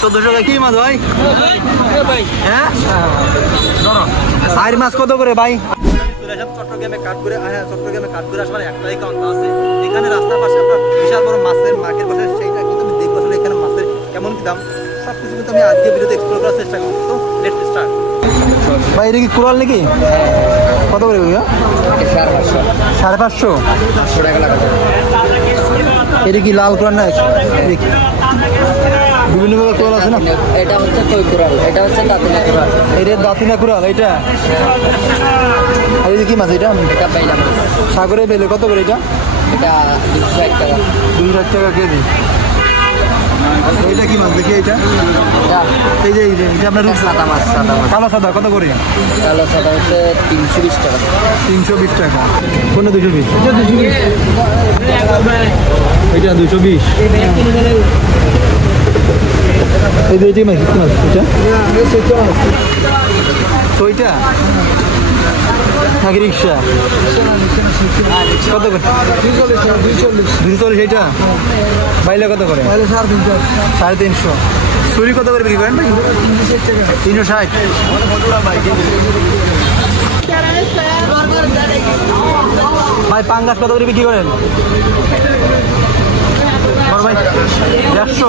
চোদ্দশো টাকা কি মাছ ভাই? হ্যাঁ? মাছ কত করে ভাই? চট্টগ্রামে কাঠগুড়ে চট্টগ্রামে কাঠগুড়ে আসলে একটাই কাউন্ট আছে এখানে রাস্তার পাশে আপনার বিশাল বড় মাছের মার্কেট বসে সেইটা কিন্তু আমি দেখব আসলে এখানে মাছের কেমন কি দাম সব কিছু কিন্তু আমি আজকে ভিডিওতে এক্সপ্লোর করার চেষ্টা করব তো লেটস স্টার্ট ভাই এটা কি কোরাল নাকি? কত করে ভাইয়া? সাড়ে পাঁচশো। এটা কি লাল কোরাল না এটা কি? বিভিন্ন প্রকার আছে না? এটা হচ্ছে কই কুড়াল এটা হচ্ছে দাঁতিনা কুড়াল এটা দাঁতিনা কুড়াল এটা আর যে কি মাছ এটা? এটা পাইলাম সাগরে পেলে কত করে এটা? এটা দুশো ষাট টাকা। দুই হাজার টাকা কেজি। এইটা কি মাছ দেখি এটা এটা এই যে এই যে এটা আপনার সাদা মাছ সাদা মাছ। কালো সাদা কত করে? কালো সাদা হচ্ছে তিনশো বিশ টাকা। তিনশো বিশ টাকা। কোনটা দুশো বিশ। এটা দুশো বিশ। এই এটি মাছ কি মাছ এটা? রিক্সা? কত করে? দুশো চল্লিশ এইটা? বাইলে কত করে? সাড়ে তিনশো। চুরি কত করে বিক্রি করেন ভাই? তিনশো ষাট। ভাই পাঙ্গাস কত করে বিক্রি করেন? বড় ভাই দেড়শো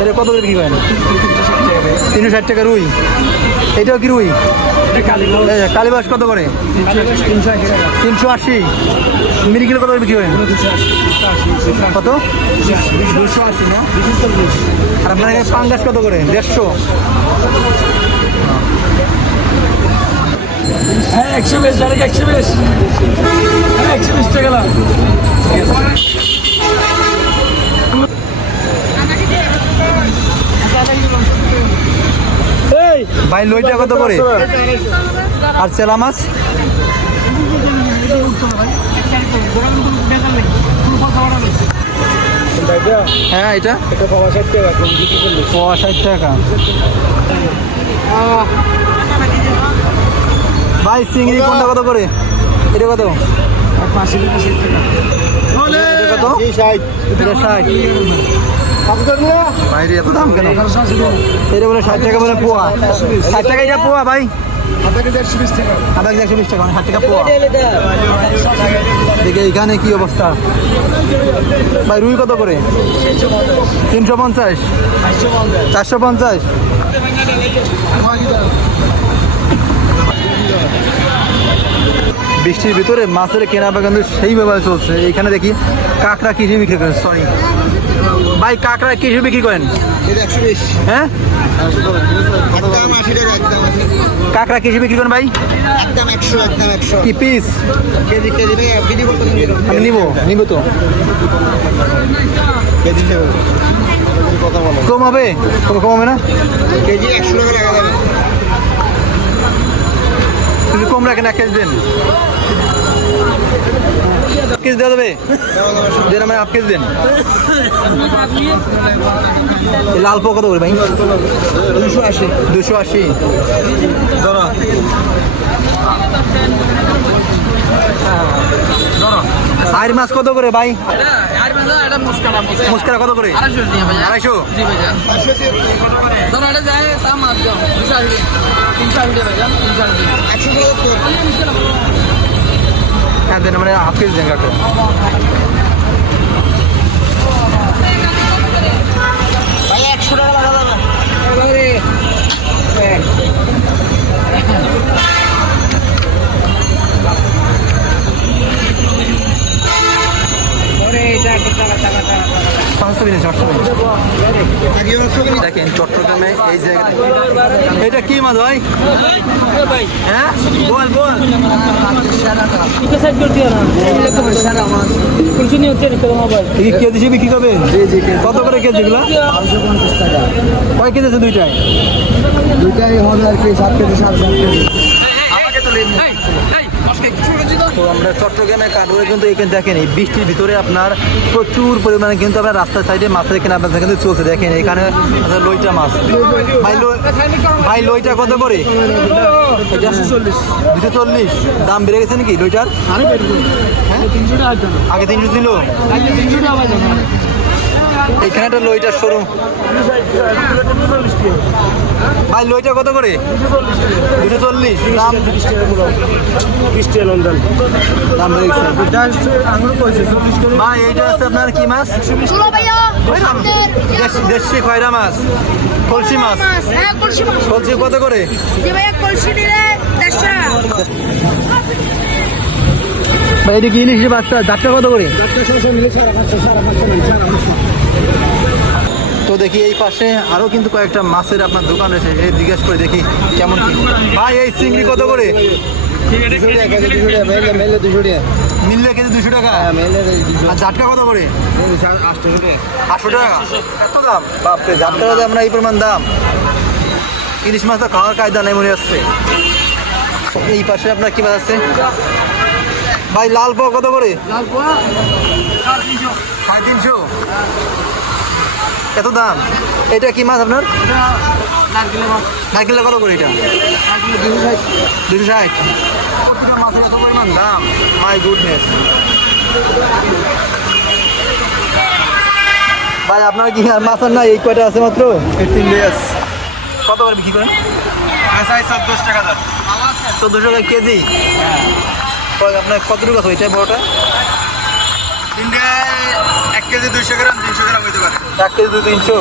এটা কত করে বিক্রি করেন? তিনশো ষাট টাকা রুই। এটাও কি রুই? কালীবাস কত করে? তিনশো আশি। মিরগেল কত করে বিক্রি করেন? কত? দুশো আশি না? আর আপনার পাঙ্গাস কত করে? দেড়শো। হ্যাঁ একশো বিশ একশো বিশ। হ্যাঁ একশো বিশ টাকা লাভ এই ভাই লইটা কত করে? আর চেলা মাছ? হ্যাঁ এটা? ষাট টাকা। ভাই চিংড়ি কোনটা কত করে? এটা কত? এটা কত? ভাই রে এত দাম কেন? এটা বলে ষাট টাকা বলে পোয়া। ষাট টাকা এটা পোয়া ভাই। আধা কেজি একশো বিশ টাকা মানে ষাট টাকা পোয়া। দেখে এখানে কি অবস্থা। ভাই রুই কত করে? তিনশো পঞ্চাশ। চারশো পঞ্চাশ। বৃষ্টির ভিতরে মাছের কেনা বেচা কিন্তু সেইভাবে চলছে। এখানে দেখি কাঁকড়া কিসে বিক্রি করেন সরি ভাই কাঁকড়া কিসে বিক্রি করেন? হ্যাঁ? কাঁকড়া কিসে বিক্রি করেন ভাই? কি পিস আমি নিবো নিবো তো। কম হবে? কম হবে না? কেজি একশো কিছু কম রাখেন এক কেজি দেন। এক কেজি দেওয়া যাবে? দেন আমার হাফ কেজি দেন। লাল পোকা কত করে ভাই। দুশো আশি। দুশো আশি। ধরো। চার মাছ কত করে ভাই? মুস্কারা কত করে? আড়াইশো হ্যাঁ দেন মানে হাফ কেজি দেন কাকু দেখেন চট্টগ্রামে এই জায়গাটা এটা কি মাছ ভাই? হ্যাঁ? বল বল। কেজি বিক্রি করবে কত করে কেজি গুলো কয় কেজি দুইটায়? দুটাই হবে আর কি, সাত কেজি সাত কেজি। আমরা চট্টগ্রামে কাঠগড়ে কিন্তু এখানে দেখেন এই বৃষ্টির ভিতরে আপনার প্রচুর পরিমাণে কিন্তু আপনার রাস্তার সাইডে মাছের এখানে আপনার কিন্তু চলছে। দেখেন এখানে আপনার লইটা মাছ। ভাই ভাই লইটা কত করে? দুশো চল্লিশ। দাম বেড়ে গেছে নাকি লইটার? হ্যাঁ? আগে তিনশো ছিল? এখানে একটা লইটার শোরুম ভাই, লইটা কত করে? দুশো চল্লিশ। দাম? ভাই, এইটা আছে আপনার কি মাছ? দেশ- খয়রা মাছ। কলসি মাছ। কলসি কত করে? ভাই ইলিশ বাচ্চা চারটা কত করে? তো দেখি এই পাশে আরও কিন্তু কয়েকটা মাছের আপনার দোকান রয়েছে। এই জিজ্ঞেস করে দেখি কেমন কি। ভাই এই চিংড়ি কত করে? মিললে কেজি দুশো টাকা? আর ঝাটকা কত করে? আটশো টাকা। এত দাম? বাপরে এই পরিমাণ দাম। ইলিশ মাছ তো খাওয়ার কায়দা নেই মনে হচ্ছে। এই পাশে আপনার কি মাছ আছে? ভাই লাল পাওয়া কত করে? সাড়ে তিনশো। এত দাম? এটা কি মাছ আপনার? নারকেলের কত করে এটা? দুশো ষাট। প্রতিটা মাছের এত পরিমাণ দাম? মাই গুডনেস ভাই আপনার কি আর মাছ নাই? এই কয়টা আছে মাত্র? ফিফটিন ডেজ কত করে বিক্রি করেন? চোদ্দোশো টাকা চোদ্দোশো টাকা কেজি? কয় আপনার কতটুকু আছে ওইটাই বড়টা? কেজি দুইশো গ্রাম তিনশো গ্রাম হইতে পারে। এক কেজি দু তিনশো?